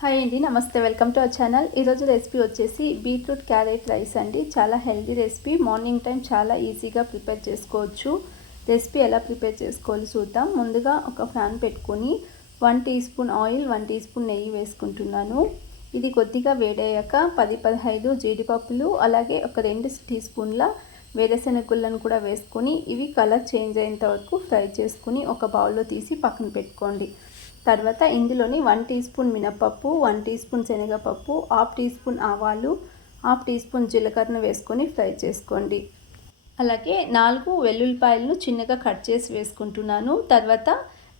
Hi అండి, నమస్తే. Welcome to our channel. ఈరోజు రెసిపీ వచ్చేసి బీట్రూట్ క్యారెట్ రైస్ అండి. చాలా హెల్తీ రెసిపీ. మార్నింగ్ టైం చాలా ఈజీగా ప్రిపేర్ చేసుకోవచ్చు. రెసిపీ ఎలా ప్రిపేర్ చేసుకోవాలో చూద్దాం. ముందుగా ఒక ఫ్యాన్ పెట్టుకొని 1 teaspoon oil, 1 teaspoon నెయ్యి వేసుకుంటున్నాను. ఇది కొద్దిగా వేడయ్యాక 10-15 జీడిపప్పులు, అలాగే ఒక 2 టీ స్పూన్ల వేరుశెనగుళ్ళను కూడా వేసుకొని ఇవి కలర్ చేంజ్ అయ్యేంత వరకు ఫ్రై చేసుకుని ఒక బౌల్లో తీసి పక్కన పెట్టుకోండి. తర్వాత ఇందులోని 1 టీ స్పూన్ మినపప్పు, 1 టీ స్పూన్ శనగపప్పు, హాఫ్ టీ స్పూన్ ఆవాలు, హాఫ్ టీ స్పూన్ జీలకర్రను వేసుకొని ఫ్రై చేసుకోండి. అలాగే 4 వెల్లుల్లిపాయలను చిన్నగా కట్ చేసి వేసుకుంటున్నాను. తర్వాత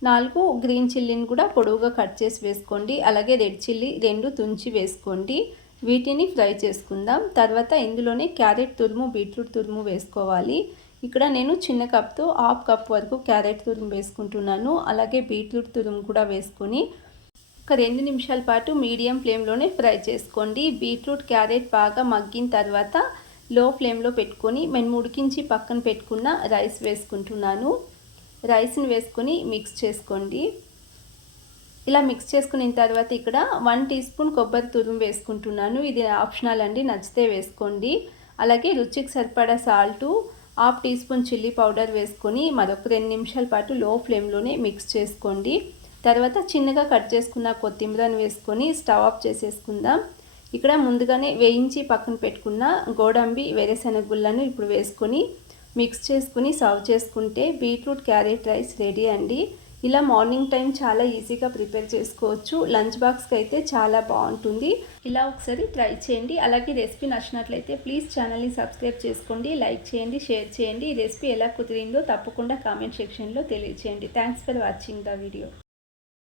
4 గ్రీన్ చిల్లీని కూడా పొడవుగా కట్ చేసి వేసుకోండి. అలాగే రెడ్ చిల్లీ 2 తుంచి వేసుకోండి. వీటిని ఫ్రై చేసుకుందాం. తర్వాత ఇందులోనే క్యారెట్ తురుము, బీట్రూట్ తురుము వేసుకోవాలి. ఇక్కడ నేను చిన్న కప్తో హాఫ్ కప్ వరకు క్యారెట్ తురుము వేసుకుంటున్నాను. అలాగే బీట్రూట్ తురుము కూడా వేసుకొని ఒక 2 నిమిషాల పాటు మీడియం ఫ్లేమ్లోనే ఫ్రై చేసుకోండి. బీట్రూట్ క్యారెట్ బాగా మగ్గిన తర్వాత లో ఫ్లేమ్లో పెట్టుకొని నేను ఉడికించి పక్కన పెట్టుకున్న రైస్ వేసుకుంటున్నాను. రైస్ని వేసుకొని మిక్స్ చేసుకోండి. ఇలా మిక్స్ చేసుకున్న తర్వాత ఇక్కడ 1 టీ స్పూన్ కొబ్బరి తురుము వేసుకుంటున్నాను. ఇది ఆప్షనల్ అండి, నచ్చితే వేసుకోండి. అలాగే రుచికి సరిపడా salt, half teaspoon chilli powder వేసుకొని మరొక 2 నిమిషాల పాటు లో ఫ్లేమ్లోనే మిక్స్ చేసుకోండి. తర్వాత చిన్నగా కట్ చేసుకున్న కొత్తిమీరను వేసుకొని స్టవ్ ఆఫ్ చేసేసుకుందాం. ఇక్కడ ముందుగానే వేయించి పక్కన పెట్టుకున్న గోడంబి వేరుశెనగుళ్ళను ఇప్పుడు వేసుకొని మిక్స్ చేసుకుని సర్వ్ చేసుకుంటే బీట్రూట్ క్యారెట్ రైస్ రెడీ అండి. ఇలా మార్నింగ్ టైం చాలా ఈజీగా ప్రిపేర్ చేసుకోవచ్చు. లంచ్ బాక్స్కి అయితే చాలా బాగుంటుంది. ఇలా ఒకసారి ట్రై చేయండి. అలాగే రెసిపీ నచ్చినట్లయితే ప్లీజ్ ఛానల్ని సబ్స్క్రైబ్ చేసుకోండి, లైక్ చేయండి, షేర్ చేయండి. ఈ రెసిపీ ఎలా కుదిరిందో తప్పకుండా కామెంట్ సెక్షన్లో తెలియచేయండి. Thanks for watching the video.